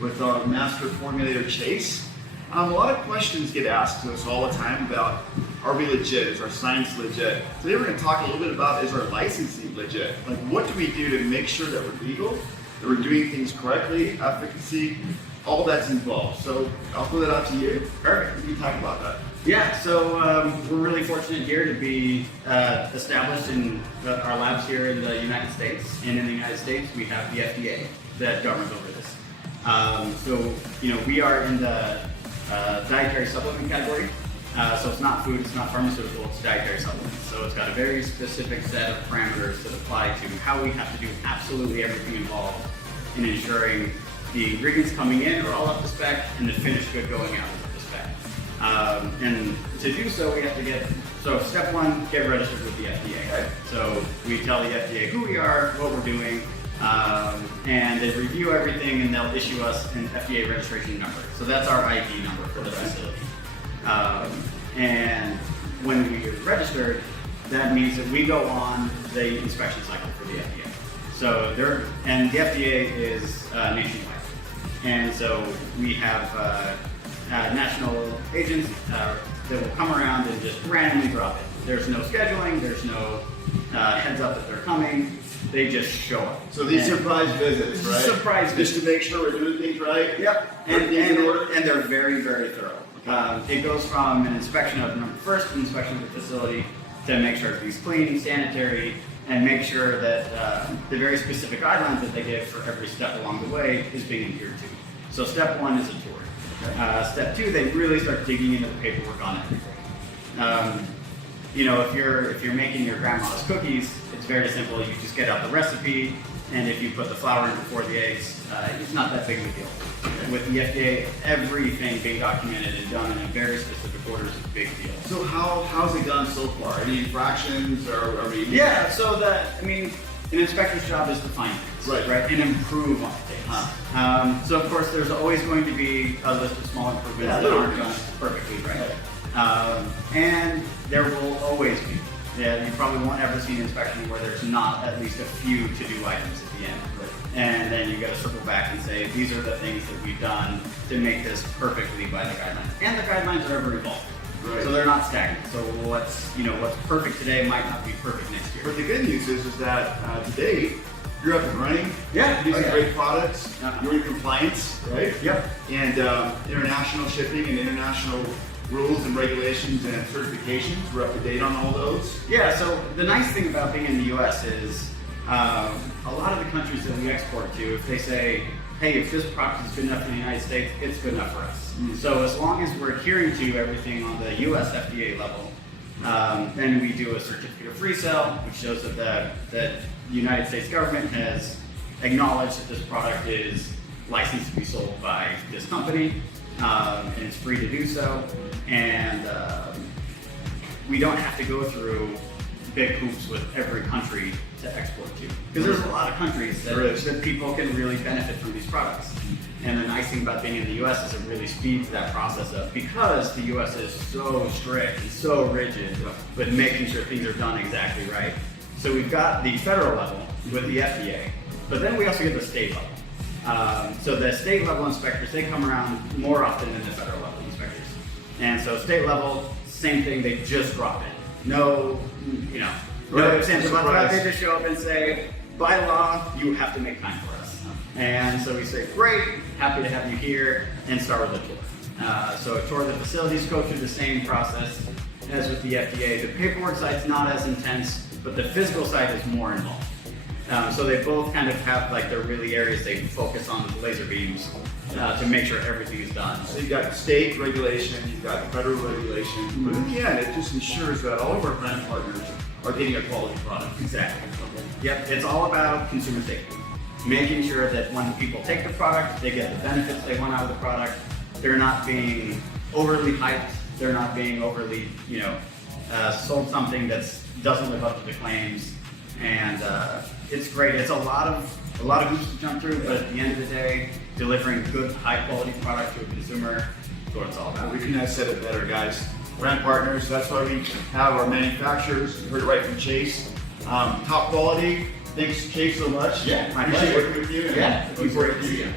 with our master formulator Chase. A lot of questions get asked to us all the time about, are we legit? Is our science legit? Today we're going to talk a little bit about, is our licensing legit? Like, what do we do to make sure that we're legal, that we're doing things correctly, efficacy, all that's involved. So I'll throw that out to you. Perfect. You can talk about that. Yeah, so we're really fortunate here to be established in our labs here in the United States. And in the United States, we have the FDA that governs over this. So, we are in the dietary supplement category. So it's not food, it's not pharmaceutical, it's dietary supplements. So it's got a very specific set of parameters that apply to how we have to do absolutely everything involved in ensuring the ingredients coming in are all up to spec and the finished good going out is up to spec. And to do so, we have to so step one, get registered with the FDA. Right? So we tell the FDA who we are, what we're doing, and they review everything and they'll issue us an FDA registration number. So that's our ID number for the facility. And when we get registered, that means that we go on the inspection cycle for the FDA. So the FDA is nationwide. And so we have national agents that will come around and just randomly drop it. There's no scheduling, there's no heads up that they're coming. They just show up. So these surprise visits, right? Surprise visits. Just to make sure we're doing things right? Yep. And they're very, very thorough. It goes from an inspection of first inspection of the facility to make sure everything's clean, sanitary, and make sure that the very specific guidelines that they give for every step along the way is being adhered to. So step one is a tour. Okay. Step two, they really start digging into the paperwork on everything. If you're making your grandma's cookies, it's very simple. You just get out the recipe, and if you put the flour in before the eggs, it's not that big of a deal. With the FDA, everything being documented and done in a very specific order is a big deal. So how's it gone so far? Any infractions or are we? Yeah, so an inspector's job is to find things, right? And improve on things. So of course, there's always going to be a list of small improvements that aren't done perfectly right. And there will always be. Yeah, you probably won't ever see an inspection where there's not at least a few to-do items at the end. Right. And then you got to circle back and say, these are the things that we've done to make this perfectly by the guidelines. And the guidelines are ever evolving. Right. So they're not stagnant. So what's perfect today might not be perfect next year. But the good news is that today, you're up and running. Yeah. You're using great products. You're in compliance, right? Yep. And international shipping and international rules and regulations and certifications, we're up to date on all those. Yeah, so the nice thing about being in the US is a lot of the countries that we export to, if they say, hey, if this product is good enough for the United States, it's good enough for us. Mm-hmm. So as long as we're adhering to everything on the US FDA level, then we do a certificate of free sale, which shows that the United States government has acknowledged that this product is licensed to be sold by this company, and it's free to do so. And we don't have to go through big hoops with every country to export to. Because there's a lot of countries that people can really benefit from these products. And the nice thing about being in the US is it really speeds that process up because the US is so strict and so rigid with making sure things are done exactly right. So we've got the federal level with the FDA, but then we also get the state level. So the state level inspectors, they come around more often than the federal level inspectors. And so state level, same thing, they just drop it. No ifs, ands, or buts. They just show up and say, by law, you have to make time for us. And so we say, great, happy to have you here, and start with a tour. So a tour of the facilities go through the same process as with the FDA. The paperwork side's not as intense, but the physical side is more involved. So they both kind of have their really areas they focus on with laser beams to make sure everything is done. So you've got state regulation, you've got federal regulation, but in the end, it just ensures that all of our brand partners are getting a quality product. Exactly. Yep, it's all about consumer safety. Making sure that when people take the product, they get the benefits they want out of the product. They're not being overly hyped. They're not being overly, sold something that doesn't live up to the claims. And it's great. It's a lot of hoops to jump through, but at the end of the day, delivering good, high-quality product to a consumer is what it's all about. We couldn't have said it better, guys. Brand partners, that's why we have our manufacturers. You heard it right from Chase. Top quality. Thanks, Chase, so much. Yeah, I appreciate working with you. Yeah, looking forward to seeing you.